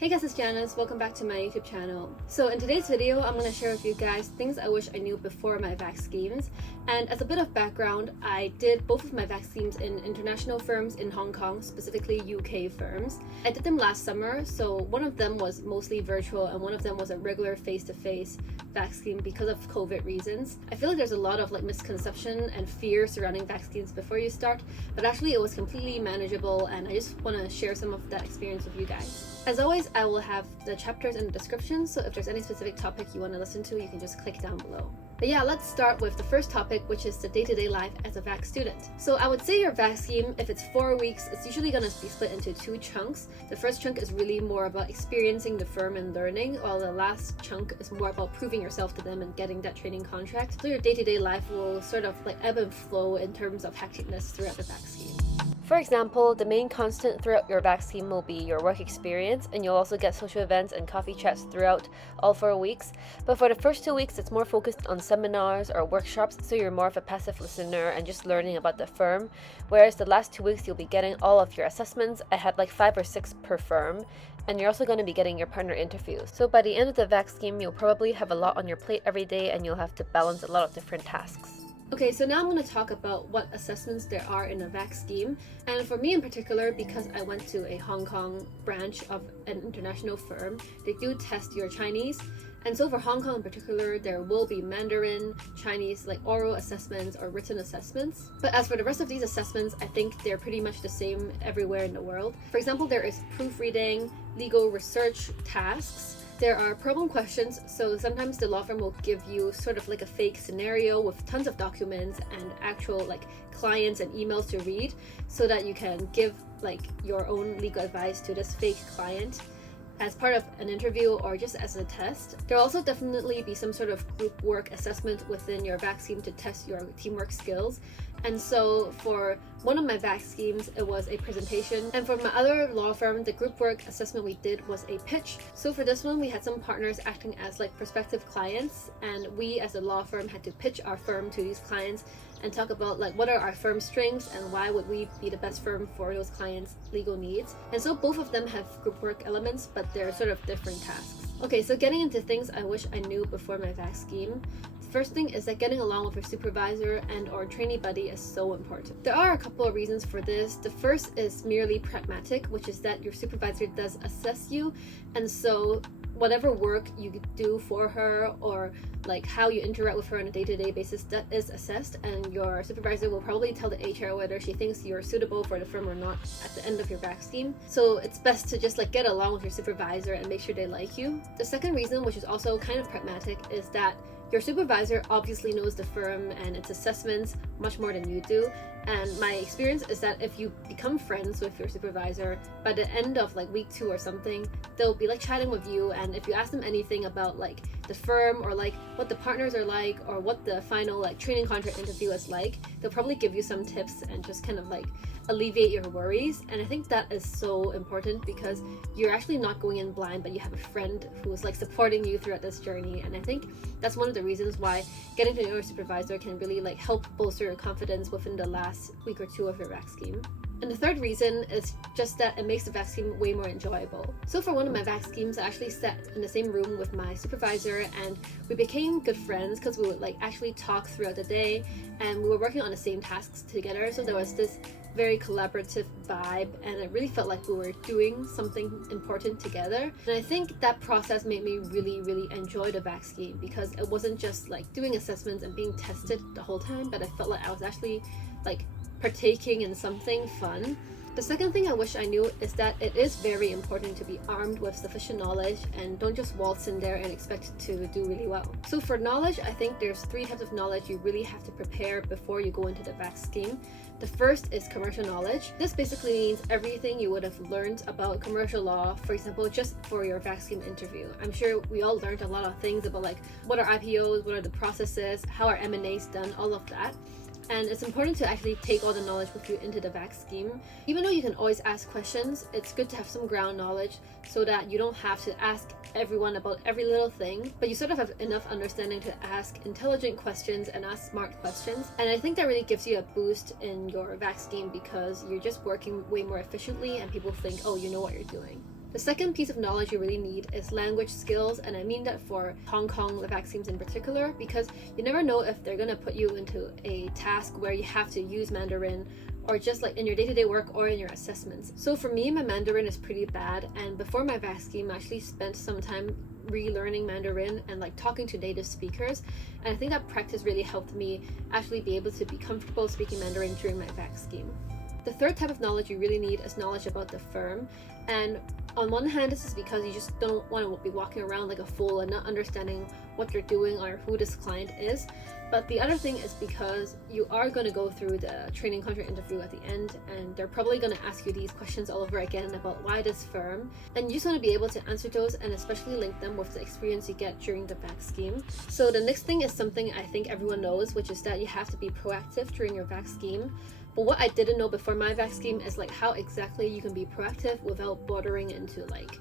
Hey guys, it's Janis. Welcome back to my YouTube channel. So in today's video, I'm going to share with you guys things I wish I knew before my vac schemes. And as a bit of background, I did both of my vac schemes in international firms in Hong Kong, specifically UK firms. I did them last summer, so one of them was mostly virtual and one of them was a regular face-to-face vac scheme because of COVID reasons. I feel like there's a lot of misconception and fear surrounding vac schemes before you start, but actually it was completely manageable and I just want to share some of that experience with you guys. As always, I will have the chapters in the description, so if there's any specific topic you want to listen to, you can just click down below. But yeah, let's start with the first topic, which is the day-to-day life as a vac student. So I would say your vac scheme, if it's 4 weeks, it's usually going to be split into 2 chunks. The first chunk is really more about experiencing the firm and learning, while the last chunk is more about proving yourself to them and getting that training contract. So your day-to-day life will sort of ebb and flow in terms of hecticness throughout the vac scheme. For example, the main constant throughout your vac scheme will be your work experience, and you'll also get social events and coffee chats throughout all 4 weeks. But for the first 2 weeks, it's more focused on seminars or workshops, so you're more of a passive listener and just learning about the firm. Whereas the last 2 weeks, you'll be getting all of your assessments. I had 5 or 6 per firm. And you're also going to be getting your partner interviews. So by the end of the vac scheme, you'll probably have a lot on your plate every day and you'll have to balance a lot of different tasks. Okay, so now I'm going to talk about what assessments there are in a vac scheme. And for me in particular, because I went to a Hong Kong branch of an international firm, they do test your Chinese. And so for Hong Kong in particular, there will be Mandarin, Chinese, oral assessments or written assessments. But as for the rest of these assessments, I think they're pretty much the same everywhere in the world. For example, there is proofreading, legal research tasks. There are problem questions, so sometimes the law firm will give you sort of a fake scenario with tons of documents and actual clients and emails to read so that you can give your own legal advice to this fake client as part of an interview or just as a test. There'll also definitely be some sort of group work assessment within your vac scheme to test your teamwork skills. And so for one of my vac schemes, it was a presentation. And for my other law firm, the group work assessment we did was a pitch. So for this one, we had some partners acting as prospective clients, and we as a law firm had to pitch our firm to these clients and talk about what are our firm's strengths and why would we be the best firm for those clients' legal needs. And so both of them have group work elements, but they're sort of different tasks. Okay, so getting into things I wish I knew before my vac scheme. First thing is that getting along with your supervisor and or trainee buddy is so important. There are a couple of reasons for this. The first is merely pragmatic, which is that your supervisor does assess you, and so whatever work you do for her or how you interact with her on a day-to-day basis, that is assessed, and your supervisor will probably tell the HR whether she thinks you're suitable for the firm or not at the end of your vac scheme. So it's best to just get along with your supervisor and make sure they like you. The second reason, which is also kind of pragmatic, is that your supervisor obviously knows the firm and its assessments much more than you do. And my experience is that if you become friends with your supervisor, by the end of week 2 or something, they'll be chatting with you, and if you ask them anything about the firm or what the partners are like or what the final training contract interview is like, they'll probably give you some tips and just kind of alleviate your worries. And I think that is so important because you're actually not going in blind, but you have a friend who's supporting you throughout this journey. And I think that's one of the reasons why getting to know your supervisor can really help bolster your confidence within the last week or 2 of your vac scheme. And the third reason is just that it makes the vac scheme way more enjoyable. So for one of my vac schemes, I actually sat in the same room with my supervisor and we became good friends because we would actually talk throughout the day and we were working on the same tasks together. So there was this very collaborative vibe and it really felt like we were doing something important together. And I think that process made me really enjoy the vac scheme because it wasn't just doing assessments and being tested the whole time, but I felt like I was actually partaking in something fun. The second thing I wish I knew is that it is very important to be armed with sufficient knowledge and don't just waltz in there and expect to do really well. So for knowledge, I think there's 3 types of knowledge you really have to prepare before you go into the vac scheme. The first is commercial knowledge. This basically means everything you would have learned about commercial law, for example, just for your vac scheme interview. I'm sure we all learned a lot of things about what are IPOs, what are the processes, how are M&As done, all of that. And it's important to actually take all the knowledge with you into the vac scheme. Even though you can always ask questions, it's good to have some ground knowledge so that you don't have to ask everyone about every little thing, but you sort of have enough understanding to ask intelligent questions and ask smart questions. And I think that really gives you a boost in your vac scheme because you're just working way more efficiently and people think, oh, you know what you're doing. The second piece of knowledge you really need is language skills, and I mean that for Hong Kong vaccines in particular, because you never know if they're going to put you into a task where you have to use Mandarin, or just like in your day-to-day work or in your assessments. So for me, my Mandarin is pretty bad, and before my vac scheme I actually spent some time relearning Mandarin and like talking to native speakers, and I think that practice really helped me actually be able to be comfortable speaking Mandarin during my vac scheme. The third type of knowledge you really need is knowledge about the firm, and on one hand, this is because you just don't want to be walking around like a fool and not understanding what you're doing or who this client is. But the other thing is because you are going to go through the training contract interview at the end, and they're probably going to ask you these questions all over again about why this firm, and you just want to be able to answer those and especially link them with the experience you get during the vac scheme. So the next thing is something I think everyone knows, which is that you have to be proactive during your vac scheme. But what I didn't know before my vac scheme is like how exactly you can be proactive without bordering into like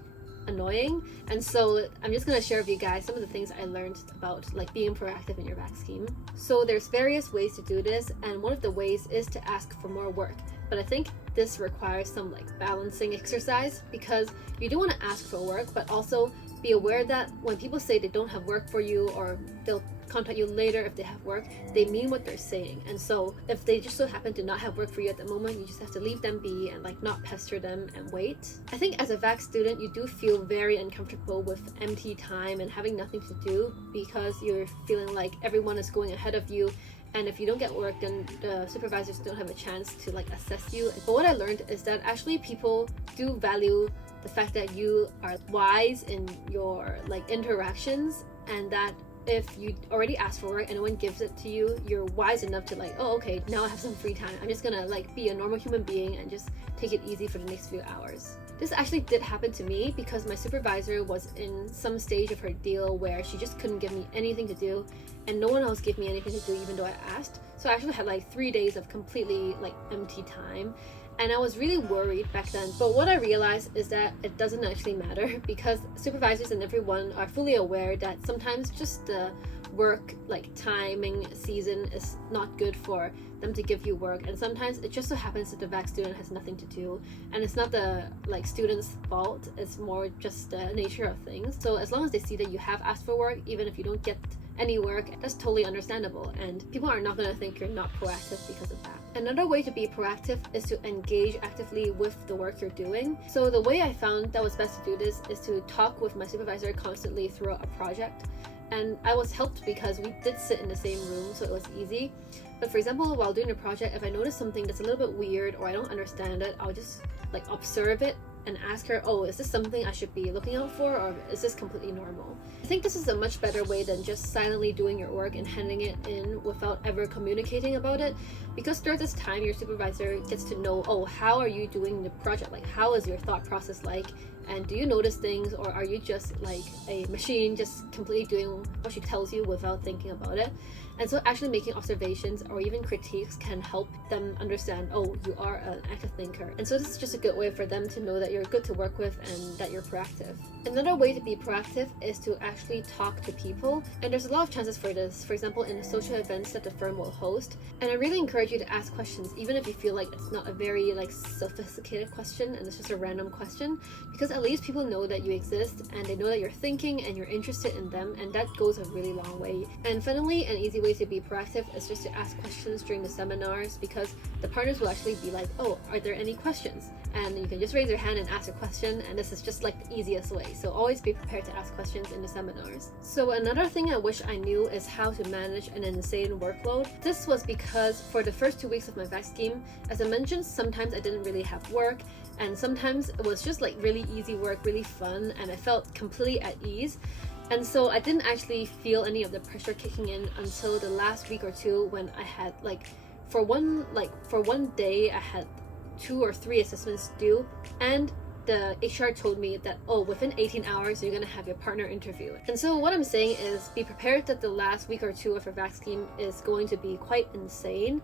annoying. And so I'm just going to share with you guys some of the things I learned about like being proactive in your vac scheme. So there's various ways to do this, and one of the ways is to ask for more work. But I think this requires some like balancing exercise, because you do want to ask for work, but also be aware that when people say they don't have work for you, or they'll contact you later if they have work, they mean what they're saying. And so if they just so happen to not have work for you at the moment, you just have to leave them be and like not pester them and wait. I think as a vac student, you do feel very uncomfortable with empty time and having nothing to do, because you're feeling like everyone is going ahead of you, and if you don't get work, then the supervisors don't have a chance to like assess you. But what I learned is that actually people do value the fact that you are wise in your like interactions, and that if you already ask for it and no one gives it to you, you're wise enough to like, oh okay, now I have some free time, I'm just gonna like be a normal human being and just take it easy for the next few hours. This actually did happen to me because my supervisor was in some stage of her deal where she just couldn't give me anything to do, and no one else gave me anything to do even though I asked. So I actually had like 3 days of completely like empty time, and I was really worried back then. But what I realized is that it doesn't actually matter, because supervisors and everyone are fully aware that sometimes just the work like timing season is not good for them to give you work, and sometimes it just so happens that the vac student has nothing to do, and it's not the like student's fault, it's more just the nature of things. So as long as they see that you have asked for work, even if you don't get any work, that's totally understandable, and people are not going to think you're not proactive because of that. Another way to be proactive is to engage actively with the work you're doing. So the way I found that was best to do this is to talk with my supervisor constantly throughout a project, and I was helped because we did sit in the same room, so it was easy. But for example, while doing a project, if I notice something that's a little bit weird or I don't understand it, I'll just like observe it and ask her, oh, is this something I should be looking out for, or is this completely normal? I think this is a much better way than just silently doing your work and handing it in without ever communicating about it, because throughout this time your supervisor gets to know, oh, how are you doing the project, like how is your thought process like, and do you notice things, or are you just like a machine just completely doing what she tells you without thinking about it? And so actually making observations or even critiques can help them understand, oh, you are an active thinker. And so this is just a good way for them to know that you're good to work with and that you're proactive. Another way to be proactive is to actually talk to people, and there's a lot of chances for this. For example, in the social events that the firm will host, and I really encourage you to ask questions, even if you feel like it's not a very like sophisticated question and it's just a random question, because at least people know that you exist and they know that you're thinking and you're interested in them, and that goes a really long way. And finally, an easy way to be proactive is just to ask questions during the seminars, because the partners will actually be like, oh, are there any questions? And you can just raise your hand and ask a question, and this is just like the easiest way. So always be prepared to ask questions in the seminars. So another thing I wish I knew is how to manage an insane workload. This was because for the first 2 weeks of my vac scheme, as I mentioned, sometimes I didn't really have work, and sometimes it was just like really easy work, really fun, and I felt completely at ease. And so I didn't actually feel any of the pressure kicking in until the last week or two, when I had for one day I had 2 or 3 assessments due, and the HR told me that, oh, within 18 hours you're gonna have your partner interview. And so what I'm saying is, be prepared that the last week or two of your vac scheme is going to be quite insane,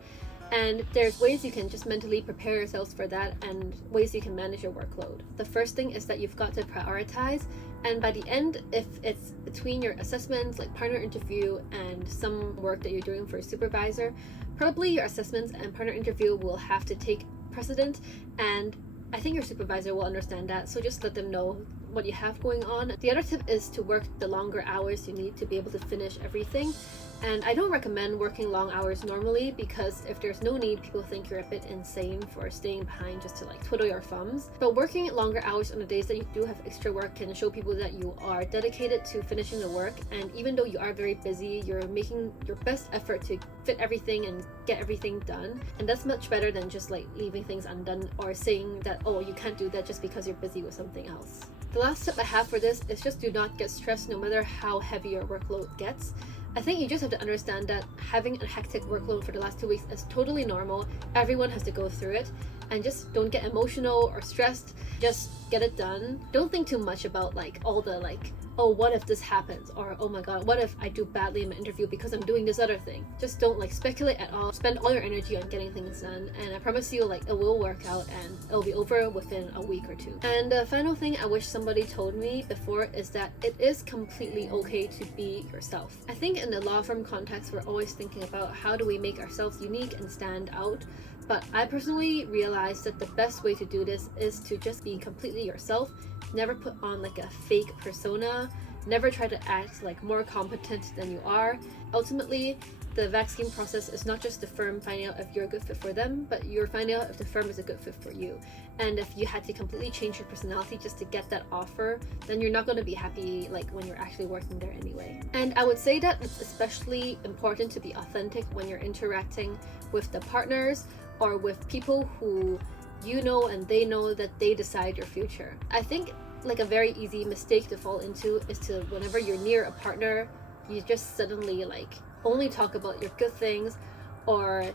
and there's ways you can just mentally prepare yourselves for that, and ways you can manage your workload. The first thing is that you've got to prioritize, and by the end, if it's between your assessments, like partner interview, and some work that you're doing for a supervisor, probably your assessments and partner interview will have to take precedent, and I think your supervisor will understand that, so just let them know what you have going on. The other tip is to work the longer hours you need to be able to finish everything. And I don't recommend working long hours normally, because if there's no need, people think you're a bit insane for staying behind just to like twiddle your thumbs. But working longer hours on the days that you do have extra work can show people that you are dedicated to finishing the work, and even though you are very busy, you're making your best effort to fit everything and get everything done. And that's much better than just like leaving things undone or saying that, oh, you can't do that just because you're busy with something else. The last tip I have for this is just do not get stressed no matter how heavy your workload gets. I think you just have to understand that having a hectic workload for the last 2 weeks is totally normal. Everyone has to go through it, and just don't get emotional or stressed. Just get it done. Don't think too much about like all the like, oh, what if this happens, or oh my god, what if I do badly in my interview because I'm doing this other thing. Just don't like speculate at all. Spend all your energy on getting things done, and I promise you like it will work out and it'll be over within a week or two. And the final thing I wish somebody told me before is that it is completely okay to be yourself. I think in the law firm context, we're always thinking about how do we make ourselves unique and stand out. But I personally realized that the best way to do this is to just be completely yourself. Never put on like a fake persona. Never try to act like more competent than you are. Ultimately, the VAC scheme process is not just the firm finding out if you're a good fit for them, but you're finding out if the firm is a good fit for you. And if you had to completely change your personality just to get that offer, then you're not going to be happy like when you're actually working there anyway. And I would say that it's especially important to be authentic when you're interacting with the partners or with people who you know and they know that they decide your future. I think like a very easy mistake to fall into is to, whenever you're near a partner, you just suddenly like only talk about your good things, or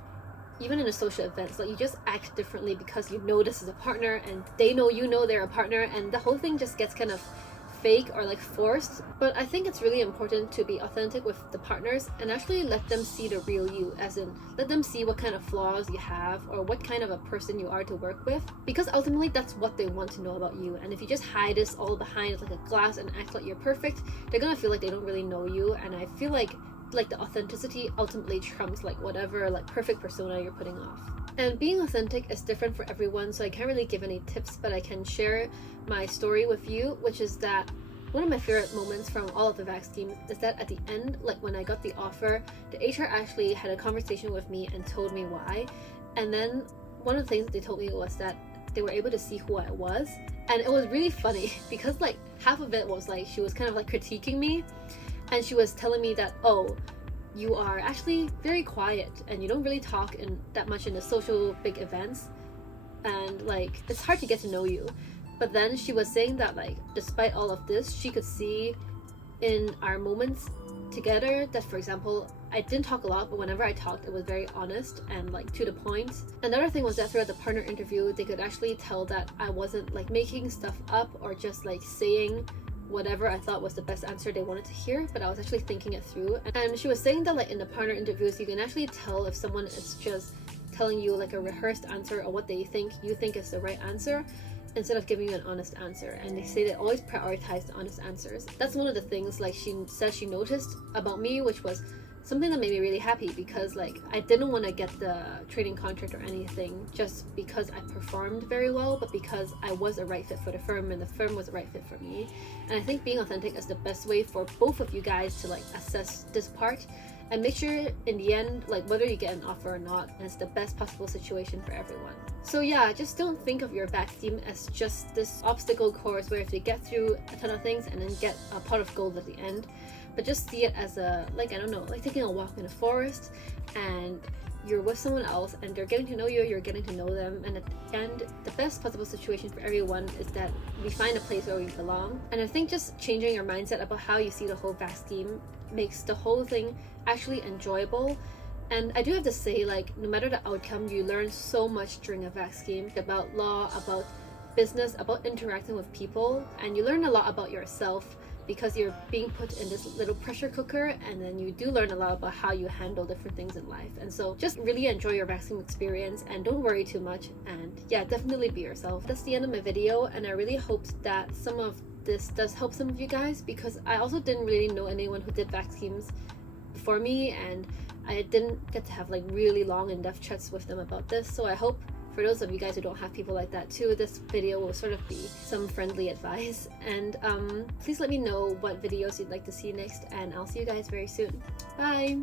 even in a social events, like you just act differently because you know this is a partner and they know you know they're a partner, and the whole thing just gets kind of fake or like forced. But I think it's really important to be authentic with the partners and actually let them see the real you, as in let them see what kind of flaws you have or what kind of a person you are to work with, because ultimately that's what they want to know about you. And if you just hide this all behind like a glass and act like you're perfect, they're gonna feel like they don't really know you. And I feel like the authenticity ultimately trumps like whatever like perfect persona you're putting off. And being authentic is different for everyone, so I can't really give any tips, but I can share my story with you, which is that one of my favorite moments from all of the VAC schemes is that at the end, like when I got the offer, the HR actually had a conversation with me and told me why. And then one of the things they told me was that they were able to see who I was. And it was really funny because like half of it was like she was kind of like critiquing me, and she was telling me that, oh, you are actually very quiet and you don't really talk that much in the social big events, and like it's hard to get to know you. But then she was saying that like despite all of this, she could see in our moments together that, for example, I didn't talk a lot, but whenever I talked, it was very honest and like to the point. Another thing was that throughout the partner interview, they could actually tell that I wasn't like making stuff up or just like saying whatever I thought was the best answer they wanted to hear, but I was actually thinking it through. And she was saying that like in the partner interviews, you can actually tell if someone is just telling you like a rehearsed answer or what they think you think is the right answer, instead of giving you an honest answer. And they say they always prioritize the honest answers. That's one of the things like she said she noticed about me, which was something that made me really happy, because like I didn't want to get the training contract or anything just because I performed very well, but because I was a right fit for the firm and the firm was a right fit for me. And I think being authentic is the best way for both of you guys to like assess this part and make sure in the end, like whether you get an offer or not, it's the best possible situation for everyone. So yeah, just don't think of your VAC scheme as just this obstacle course where if you get through a ton of things and then get a pot of gold at the end, but just see it as a, like, I don't know, like taking a walk in a forest and you're with someone else and they're getting to know you, you're getting to know them, and at the end, the best possible situation for everyone is that we find a place where we belong. And I think just changing your mindset about how you see the whole VAC scheme makes the whole thing actually enjoyable. And I do have to say, like, no matter the outcome, you learn so much during a VAC scheme about law, about business, about interacting with people, and you learn a lot about yourself, because you're being put in this little pressure cooker, and then you do learn a lot about how you handle different things in life. And so just really enjoy your VAC scheme experience and don't worry too much, and yeah, definitely be yourself. That's the end of my video, and I really hoped that some of this does help some of you guys, because I also didn't really know anyone who did VAC schemes before me, and I didn't get to have like really long in-depth chats with them about this. So I hope for those of you guys who don't have people like that too, this video will sort of be some friendly advice. And please let me know what videos you'd like to see next, and I'll see you guys very soon. Bye!